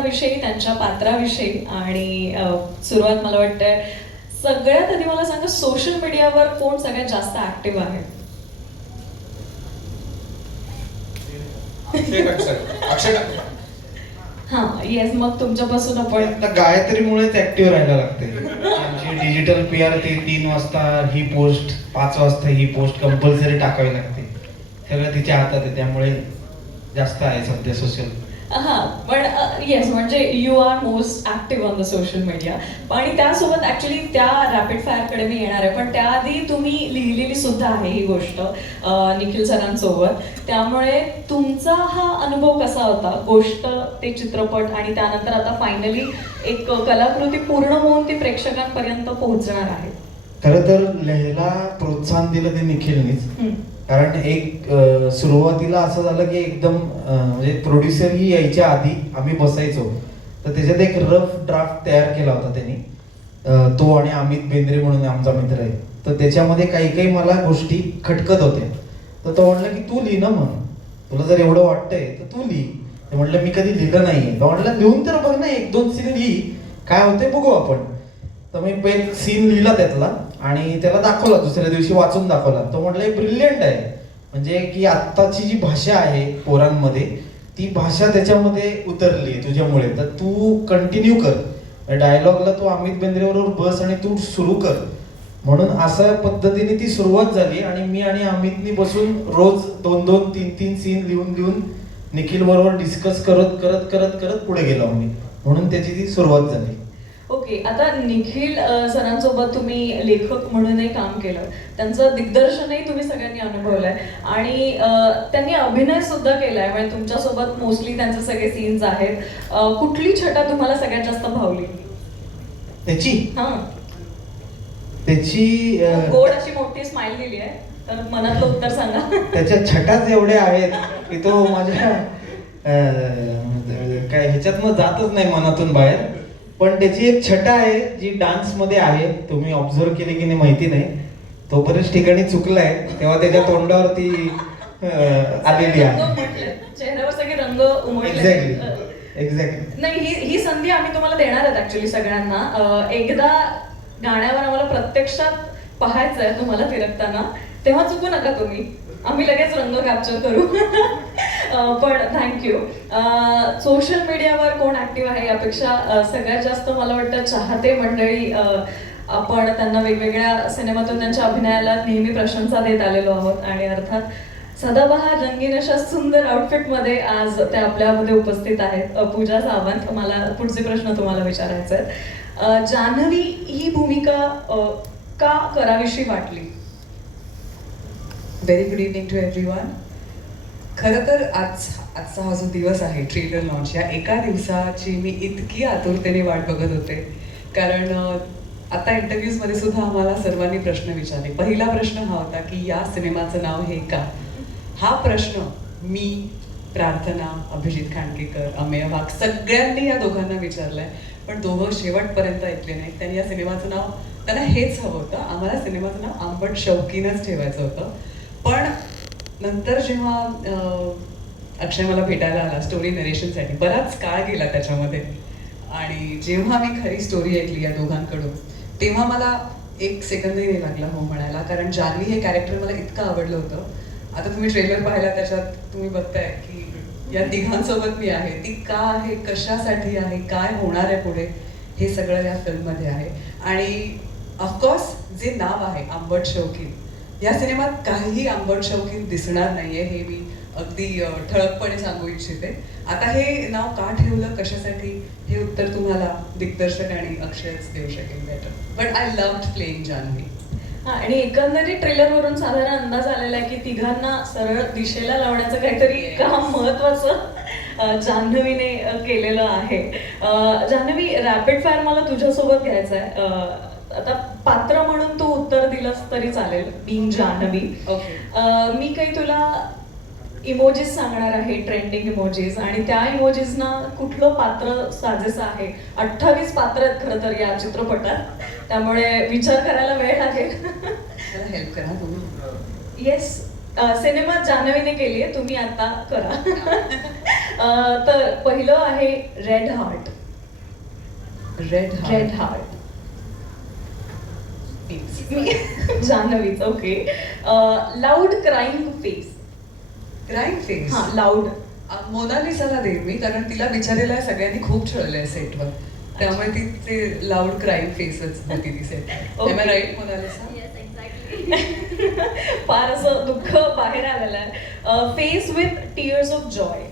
चित्रपटाविषयी, त्यांच्या पात्राविषयी आणि सुरुवात मला वाटतं सगळ्यात आधी मला सांगा, सोशल मीडियावर कोण सगळ्यात जास्त ऍक्टिव्ह आहे? अक्षय हां, येस. मग तुमच्यापासून आपण आता गायत्रीमुळेच ऍक्टिव्ह राहायला लागते. आमची डिजिटल PR ते 3 वाजता ही पोस्ट, 5 वाजता ही पोस्ट कंपल्सरी टाकावी लागते. सगळं तिच्या हातात आहे, त्यामुळे जास्त आहे सध्या सोशल. हां, पण येस, म्हणजे you are most active on the social media. आणि त्यासोबत ऍक्च्युली त्या रॅपिड फायरकडे मी येणार आहे, पण त्याआधी तुम्ही लिहिलेली सुद्धा आहे ही गोष्ट निखिल सरांसोबत. त्यामुळे तुमचा हा अनुभव कसा होता? गोष्ट, ते चित्रपट आणि त्यानंतर आता फायनली एक कलाकृती पूर्ण होऊन ती प्रेक्षकांपर्यंत पोहोचणार आहे. खरं तर लेहला प्रोत्साहन दिलं ते निखिलनीच. कारण एक सुरुवातीला असं झालं की एकदम म्हणजे प्रोड्युसर ही यायच्या आधी आम्ही बसायचो, तर त्याच्यात एक रफ ड्राफ्ट तयार केला होता त्यांनी. तो आणि अमित बेंद्रे म्हणून आमचा मित्र आहे, तर त्याच्यामध्ये काही काही मला गोष्टी खटकत होत्या. तर तो म्हणला की तू लिही ना, मग तुला जर एवढं वाटतंय तर तू लिही. ते म्हटलं मी कधी लिहिलं नाहीये. तो म्हटलं लिहून तर बघ ना, 1-2 सीन लिही, काय होते बघू आपण. तर मी एक सीन लिहिला त्यातला आणि त्याला दाखवला, दुसऱ्या दिवशी वाचून दाखवला. तो म्हटलं हे ब्रिलियंट आहे, म्हणजे की आत्ताची जी भाषा आहे पोरांमध्ये, ती भाषा त्याच्यामध्ये उतरली आहे तुझ्यामुळे, तर तू कंटिन्यू कर. डायलॉगला तू अमित बेंद्रे बरोबर बस आणि तू सुरू कर. म्हणून अशा पद्धतीने ती सुरुवात झाली आणि मी आणि अमितनी बसून रोज 2-2, 3-3 सीन लिहून लिहून निखिल बरोबर डिस्कस करत करत करत करत पुढे गेलो आम्ही. म्हणून त्याची ती सुरुवात झाली. ओके, आता निखिल सरांसोबत तुम्ही लेखक म्हणूनही काम केलं, त्यांचं दिग्दर्शनही तुम्ही सगळ्यांनी अनुभवलंय आणि त्यांनी अभिनय सुद्धा केलाय. म्हणजे तुमच्यासोबत मोस्टली त्यांचे सगळे सीन्स आहेत. कुठली छटा तुम्हाला सगळ्यात जास्त भावली? त्याची हां, त्याची गोड अशी मोठी स्माइल दिली आहे, तर मनातलं उत्तर सांगा. त्याच्या छटाच एवढ्या आहेत की तो माझ्या काय ह्याच्यातनं जातच नाही मनातून बाहेर. पण त्याची एक छटा आहे जी डान्स मध्ये आहे, तुम्ही ऑब्झर्व केली की नाही माहिती नाही. तो बरेच ठिकाणी चुकलाय, तेव्हा त्याच्या तोंडावरती आलेली आहे. चेहऱ्यावर सगळे रंग उमटले. एक्झॅक्टली. नाही, ही संधी आम्ही तुम्हाला देणार आहेत ऍक्च्युली सगळ्यांना. एकदा गाण्यावर आम्हाला प्रत्यक्षात पाहायचं आहे तुम्हाला थिरकताना, तेव्हा चुकू नका तुम्ही, आम्ही लगेच रंग कॅप्चर करू. पण थँक्यू. सोशल मीडियावर कोण ऍक्टिव्ह आहे यापेक्षा सगळ्यात जास्त मला वाटतं चाहते मंडळी. आपण त्यांना वेगवेगळ्या सिनेमातून त्यांच्या अभिनयाला नेहमी प्रशंसा देत आलेलो आहोत आणि अर्थात सदाबहार रंगीन अशा सुंदर आउटफिटमध्ये आज त्या आपल्यामध्ये उपस्थित आहेत. पूजा सावंत, मला पुढचे प्रश्न तुम्हाला विचारायचे आहेत. जान्हवी ही भूमिका का करावीशी वाटली? Very good evening to everyone. खरं तर आजचा हा जो दिवस आहे ट्रेलर लॉन्च, या एका दिवसाची मी इतकी आतुरतेने वाट बघत होते. कारण आता इंटरव्ह्यूजमध्ये सुद्धा आम्हाला सर्वांनी प्रश्न विचारले. पहिला प्रश्न हा होता की या सिनेमाचं नाव हे का? हा प्रश्न मी, प्रार्थना, अभिजित खांडकेकर, अमेय वाघ सगळ्यांनी या दोघांना विचारलाय, पण दोघं शेवटपर्यंत ऐकले नाहीत. त्यांनी या सिनेमाचं नाव, त्यांना हेच हवं होतं, आम्हाला सिनेमाचं नाव आंबट शौकीनच ठेवायचं होतं. पण नंतर जेव्हा अक्षय मला भेटायला आला स्टोरी नरेशनसाठी, बराच काळ गेला त्याच्यामध्ये, आणि जेव्हा मी खरी स्टोरी ऐकली या दोघांकडून, तेव्हा मला एक सेकंदही नाही लागला हो म्हणायला. कारण जान्हवी हे कॅरेक्टर मला इतकं आवडलं होतं. आता तुम्ही ट्रेलर पाहिला, त्याच्यात तुम्ही बघताय की या तिघांसोबत मी आहे. ती का आहे, कशासाठी आहे, काय होणार आहे पुढे, हे सगळं या फिल्ममध्ये आहे. आणि ऑफकोर्स जे नाव आहे आंबट शौकीन, या सिनेमात काहीही आंबट शौकीन दिसणार नाहीये, हे मी अगदी ठळकपणे सांगू इच्छिते. आता हे नाव का ठेवलं, कशासाठी, हे उत्तर तुम्हाला दिग्दर्शक आणि अक्षयच देऊ शकेल better. But I loved playing Janhavi. आणि एकंदरीत ट्रेलरवरून साधारण अंदाज आलेला आहे की तिघांना सरळ दिशेला लावण्याचं काहीतरी काम महत्वाचं जान्हवीने केलेलं आहे. जान्हवी, रॅपिड फायर मला तुझ्यासोबत घ्यायचं आहे. आता पात्र म्हणून तू उत्तर दिलंस तरी चालेल, बीइंग जान्हवी. मी काही तुला इमोजीज सांगणार आहे, ट्रेंडिंग इमोजीज, आणि त्या इमोजीजना कुठलं पात्र साजेसं आहे. 28 पात्र आहेत खरं तर या चित्रपटात, त्यामुळे विचार करायला वेळ लागेल. मला हेल्प करा तुम्ही. येस, सिनेमा जान्हवीने केली आहे, तुम्ही आता करा. तर पहिलं आहे रेड हार्ट. रेड हार्ट जान्हवीच. Okay. Loud crying face. Crime face हा, लाऊड. मोनालिसाला देईन मी, कारण तिला बिचारीला सगळ्यांनी खूप छळलंय सेटवर, त्यामुळे ती ते लाऊड क्राईम फेसच होती ती सेट. Okay. Right Mona Lisa? फार असं दुःख बाहेर आलेलं आहे. Face with tears of joy.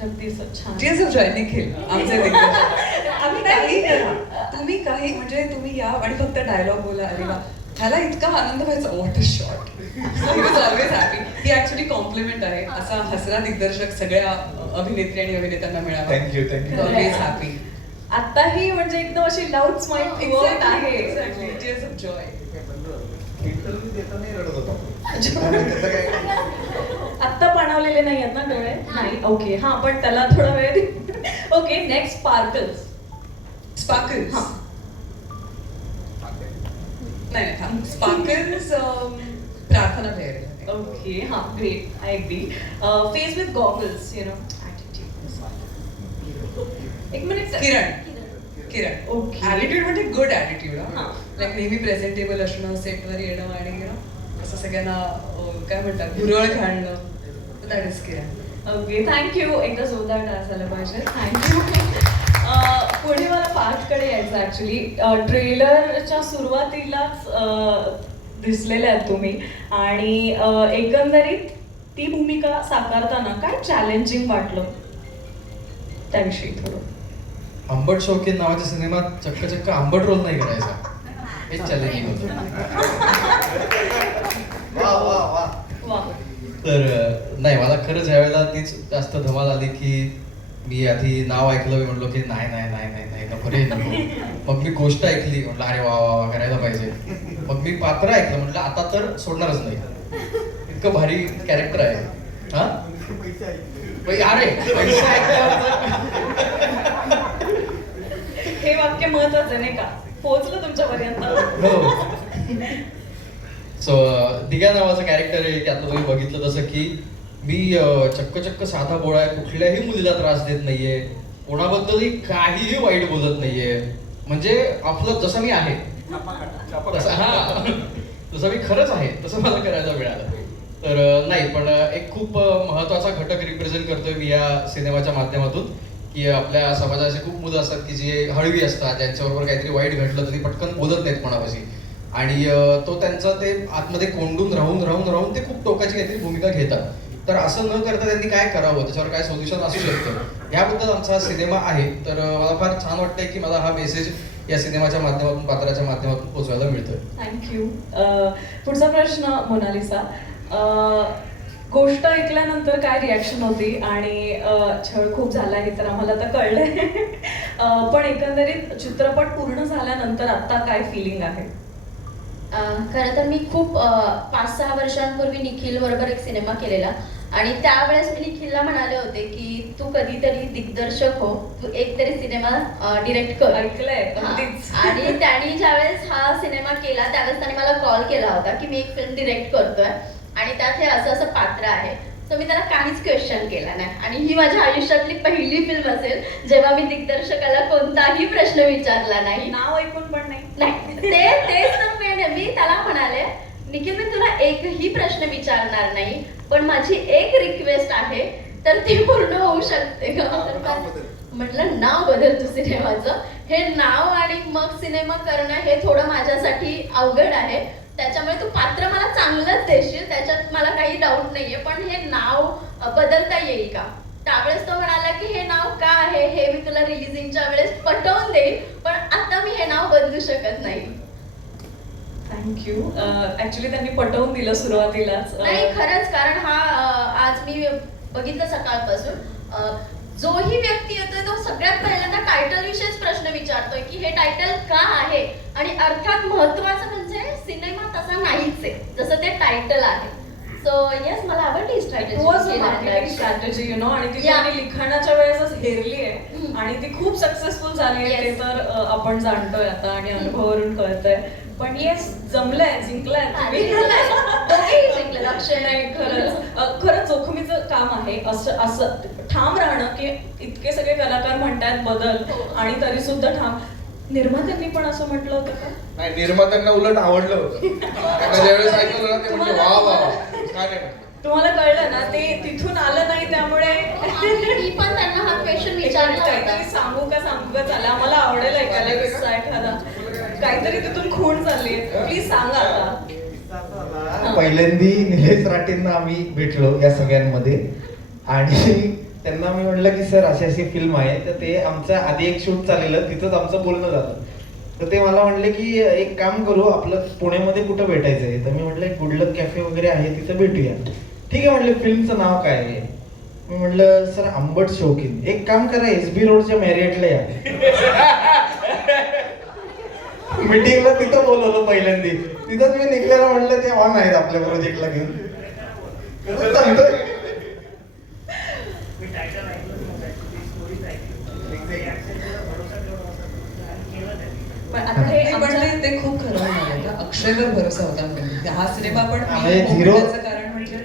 Jagdish छान. टीयर्स ऑफ जॉय निखिल आमचे दिग्दर्शक. आम्ही काही करा, तुम्ही काही म्हणजे तुम्ही या आणि फक्त डायलॉग बोला, अरे वा ह्याला इतका आनंद व्हायचा, what a shot. He was always happy. ही ऍक्च्युली कॉम्प्लिमेंट आहे, असा हसरा दिग्दर्शक सगळ्या अभिनेत्री आणि अभिनेत्यांना मिळावा. Thank you thank you. Always happy. आताही म्हणजे एकदम अशी लाऊड स्माइल आहे. Tears of joy. इंटरव्ह्यू देताना रडत होता. आत्ता पाणावलेले नाही आहेत ना डोळे? नाही. ओके. हा, पण त्याला थोडा वेळ. ओके. Next sparkles. स्पार्कल्स. हा. नाही स्पार्कल्स प्रार्थना फेर. ओके. हा, great. I agree. Face with goggles, you know. एक मिनिट. किरण. Okay. ॲटिट्यूड म्हणजे गुड ॲटिट्यूड. हा. लाईक नेहमी प्रेझेंटेबल असणं, सेटवर येणं आणि असं सगळ्यांना काय म्हणतात भुरळ घालणं. That is Kiran. Okay. Thank you. एकदा जोरदार टाळ्या झालं पाहिजे. थँक्यू. पुढे मला पार्थकडे यायचं ऍक्च्युली. ट्रेलरच्या सुरुवातीलाच दिसलेले आहेत तुम्ही, आणि एकंदरीत ती भूमिका साकारताना काय चॅलेंजिंग वाटलं त्याविषयी थोडं. आंबट शौकीन नावाच्या सिनेमात चक्क आंबट रोल नाही करायचा, हेच चॅलेंजिंग होतं. वा. तर नाही, मला खरंच यावेळेला तीच जास्त धमाल आली की मी आधी नाव ऐकलं, मी म्हटलो की नाही नाही नाही नाही नाही नको रे नको. मग मी गोष्ट ऐकली, म्हटलं अरे वा वा वा करायला पाहिजे. मग मी पात्र ऐकलं, म्हटलं आता तर सोडणारच नाही, इतकं भारी कॅरेक्टर आहे. हा अरे पैसे ऐकल्यावर हे वाक्य महत्वाचं नाही का? पोहोचलं तुमच्यापर्यंत. हो. सो दिग्या नावाचं कॅरेक्टर आहे की आता तुम्ही बघितलं तसं की मी चक्क साधा बोळा आहे, कुठल्याही मुलीला त्रास देत नाहीये, कोणाबद्दलही काहीही वाईट बोलत नाहीये, म्हणजे आपलं जसं मी आहे तसं मी खरंच आहे तसं मला करायला मिळालं. तर नाही, पण एक खूप महत्वाचा घटक रिप्रेझेंट करतोय मी या सिनेमाच्या माध्यमातून, की आपल्या समाजात असे खूप मुलं असतात की जे हळवी असतात, ज्यांच्याबरोबर काहीतरी वाईट घडलं तरी पटकन बोलत नाहीत कोणापाशी, आणि तो त्यांचं ते आतमध्ये कोंडून राहून ते खूप टोकाची काहीतरी भूमिका घेतात. तर असं न करता त्यांनी काय करावं, त्याच्यावर काय सोल्युशन असू शकतं, याबद्दल आमचा हा सिनेमा आहे. तर मला फार छान वाटतंय की मला हा मेसेज या सिनेमाच्या माध्यमातून, पात्राच्या माध्यमातून पोहोचवायला मिळतोय. थँक्यू. पुढचा प्रश्न मोनालिसा. गोष्ट ऐकल्यानंतर काय रिॲक्शन होती, आणि छळ खूप झाला हे तर आम्हाला आता कळलंय, पण एकंदरीत चित्रपट पूर्ण झाल्यानंतर आता काय फिलिंग आहे? खरं तर मी खूप 5-6 वर्षांपूर्वी निखिल बरोबर एक सिनेमा केलेला, आणि त्यावेळेस मी निखिलला म्हणाले होते की तू कधीतरी दिग्दर्शक हो, तू एक तरी सिनेमा डिरेक्ट कर. ऐकलंय हा. अगदीच. आणि त्यांनी ज्यावेळेस हा सिनेमा केला त्यावेळेस त्यांनी मला कॉल केला होता की मी एक फिल्म डिरेक्ट करतोय आणि त्यात हे असं असं पात्र आहे. तर मी त्याला काहीच क्वेश्चन केला नाही, आणि ही माझ्या आयुष्यातली पहिली फिल्म असेल जेव्हा मी दिग्दर्शकाला कोणताही प्रश्न विचारला नाही. नाव ऐकून पण नाही. तेच तर मी त्याला म्हणाले निखिल मी तुला एकही प्रश्न विचारणार नाही, पण माझी एक रिक्वेस्ट आहे, तर ती पूर्ण होऊ शकते का? म्हटलं नाव बदल तू सिनेमाचं. हे नाव आणि मग सिनेमा करणं हे थोडं माझ्यासाठी अवघड आहे, त्याच्यामुळे तू पात्र मला चांगलंच देशील, त्याच्यात मला काही डाऊट नाहीये, पण हे नाव बदलता येईल का? त्यावेळेस तो म्हणाला की हे नाव का आहे हे मी तुला रिलीजिंगच्या वेळेस पटवून देईन, पण आता मी हे नाव बदलू शकत नाही. थँक्यू. ऍक्च्युली त्यांनी पटवून दिलं सुरुवातीलाच. नाही खरंच, कारण हा आज मी बघितलं सकाळपासून जोही व्यक्ती येतोय तो सगळ्यात पहिल्यांदा टायटल विषयीच प्रश्न विचारतोय की हे टायटल का आहे, आणि अर्थात महत्वाचं म्हणजे सिनेमा तसा नाहीच आहे जसं ते टायटल आहे. सो येस, मला आवडली स्ट्रॅटेजी यु नो, आणि ती त्यांनी लिखाणाच्या वेळेसच हेरली आहे आणि ती खूप सक्सेसफुल झाली आहे. ते तर आपण जाणतोय आता आणि अनुभवावरून कळतंय. पण येस, जमलंय, जिंकलंय तुम्ही. दोघेही जिंकले. अक्षय. नाही खरंच जोखमीचं काम आहे असं ठाम राहणं की इतके सगळे कलाकार म्हणतात बदल आणि तरी सुद्धा ठाम. निर्मात्यांनी पण असं म्हटलं होतं का? नाही, निर्मात्यांना उलट आवडलं होतं. त्यांना ज्यावेळेस ऐकलं ना ते म्हणजे वा वा वा, छान आहे म्हटलं. तुम्हाला कळलं ना ते तिथून आलं नाही त्यामुळे मी पण त्यांना हा क्वेश्चन विचारला काहीतरी होता. सांगू का चला मला आवडेल ऐकायला किस्सा एखादा काहीतरी तिथून खूण चालली प्लीज सांगा आता. पहिल्यांदी निलेश राठेंना आम्ही भेटलो या सगळ्यांमध्ये आणि त्यांना मी म्हटलं की सर अशी अशी फिल्म आहे तर ते आमचं आधी एक शूट चाललेलं तिथंच आमचं बोलणं झालं. तर ते मला म्हणले की एक काम करू आपलं पुण्यामध्ये कुठं भेटायचं आहे. तर मी म्हटलं गुडलक कॅफे वगैरे आहे तिथं भेटूया. ठीक आहे म्हटलं फिल्मचं नाव काय आहे. मी म्हटलं सर आंबट शौकीन. एक काम करा SB रोडच्या मॅरियटला या. मीटिंगला तिथं बोलवलं पहिल्यांदी. तिथंच मी निघलेला म्हटलं ते ऑन आहेत आपल्या प्रोजेक्टला घेऊन. खरंच सांगतोय. पण आता हे नाही, पण आमच्या- ते खूप खरं होणार होतं. अक्षयवर भरोसा होता म्हणजे. हा सिनेमा पण म्हणजे मी zero- बघण्याचं कारण म्हणजे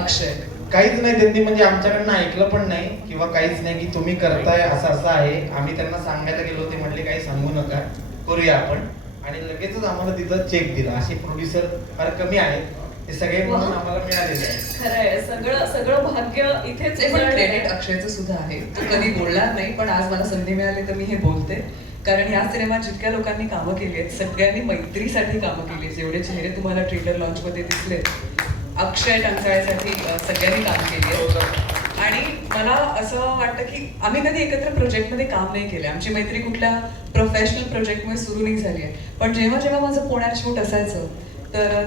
अक्षय. काहीच नाही त्यांनी म्हणजे आमच्याकडनं ऐकलं पण नाही किंवा काहीच नाही की तुम्ही करताय असं असं आहे. आम्ही त्यांना सांगायला गेलो ते म्हटले काही सांगू नका करूया आपण आणि लगेचच आम्हाला तिथं चेक दिला. असे प्रोड्युसर फार कमी आहेत ते सगळे म्हणून आम्हाला मिळालेले आहे. खरंय सगळं भाग्य इथेच ते पण उजळलेलं क्रेडिट आहे. अक्षयचं सुद्धा आहे. तो कधी बोलणार नाही पण आज मला संधी मिळाली तर मी हे बोलते. कारण या सिनेमात जितक्या लोकांनी कामं केली आहेत सगळ्यांनी मैत्रीसाठी कामं केली आहेत. जेवढे चेहरे तुम्हाला ट्रेलर लॉन्च मध्ये दिसले अक्षय टंचाळ्यासाठी सगळ्यांनी काम केली आहे. आणि मला असं वाटतं की आम्ही कधी एकत्र प्रोजेक्टमध्ये काम नाही केले. आमची मैत्री कुठल्या प्रोफेशनल प्रोजेक्टमुळे सुरू नाही झाली आहे. पण जेव्हा जेव्हा माझं पुण्यात शूट असायचं तर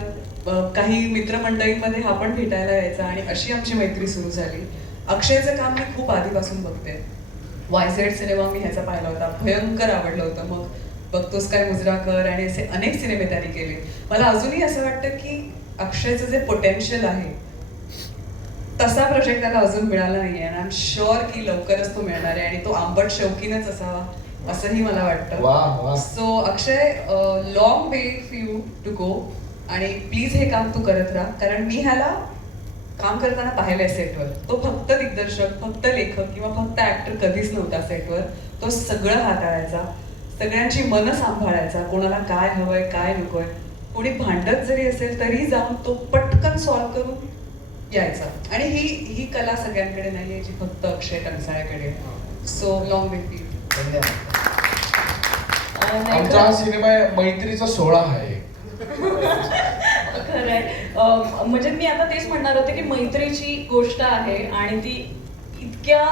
काही मित्रमंडळींमध्ये हा पण भेटायला यायचा आणि अशी आमची मैत्री सुरू झाली. अक्षयचं काम मी खूप आधीपासून बघते. YZ सिनेमा मी ह्याचा पाहिला होता, भयंकर आवडलं होतं. मग बघतोस काय मुजराकर आणि असे अनेक सिनेमे त्यांनी केले. मला अजूनही असं वाटतं की अक्षयचं जे पोटेन्शियल आहे तसा प्रोजेक्ट त्याला अजून मिळाला नाहीये. आणि आय एम शुअर की लवकरच तो मिळणार आहे आणि तो आंबट शौकीनच असावा असंही मला वाटतं. वा. So Akshay, long way for you to go आणि प्लीज हे काम तू करत राहा. कारण मी ह्याला काम करताना पाहिलंय सेटवर. तो फक्त दिग्दर्शक, फक्त लेखक किंवा फक्त ऍक्टर कधीच नव्हता सेटवर. तो सगळं हाताळायचा, सगळ्यांची मनं सांभाळायचा, कोणाला काय हवंय काय नकोय. कोणी भांडत जरी असेल तरी जाऊन तो पटकन सॉल्व्ह करून यायचा. आणि ही कला सगळ्यांकडे नाहीये जी फक्त अक्षय टंचाळ्याकडे आहे. So long way for you. धन्यवाद. नाही, आमचा हा सिनेमा आहे मैत्रीचा सोहळा आहे. खरंय. म्हणजे मी आता तेच म्हणणार होते की मैत्रीची गोष्ट आहे आणि ती इतक्या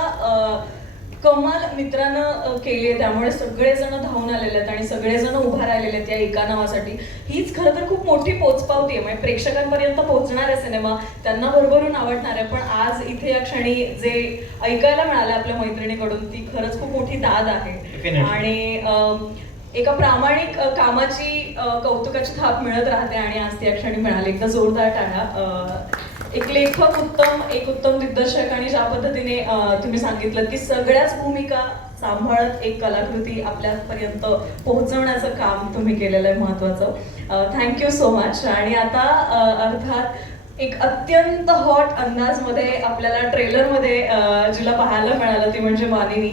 कमाल मित्रानं केली आहे त्यामुळे सगळेजण धावून आलेले आहेत आणि सगळेजण उभा राहिलेले आहेत या एका नावासाठी. हीच खरं तर खूप मोठी पोचपावती आहे. म्हणजे प्रेक्षकांपर्यंत पोहोचणार आहे सिनेमा, त्यांना भरभरून आवडणार आहे. पण आज इथे या क्षणी जे ऐकायला मिळालं आपल्या मैत्रिणीकडून ती खरंच खूप मोठी दाद आहे. Definitely. आणि एका प्रामाणिक कामाची कौतुकाची थाप मिळत राहते आणि आज ती या क्षणी मिळाली. एकदा जोरदार टाळ्या. एक लेखक उत्तम, एक उत्तम दिग्दर्शक आणि ज्या पद्धतीने तुम्ही सांगितलं की सगळ्याच भूमिका सांभाळत एक कलाकृती आपल्यापर्यंत पोहोचवण्याचं काम तुम्ही केलेलं आहे महत्वाचं. Thank you so much. आणि आता अर्थात एक अत्यंत हॉट अंदाजमध्ये आपल्याला ट्रेलरमध्ये जिला पाहायला मिळालं ती म्हणजे मानिनी.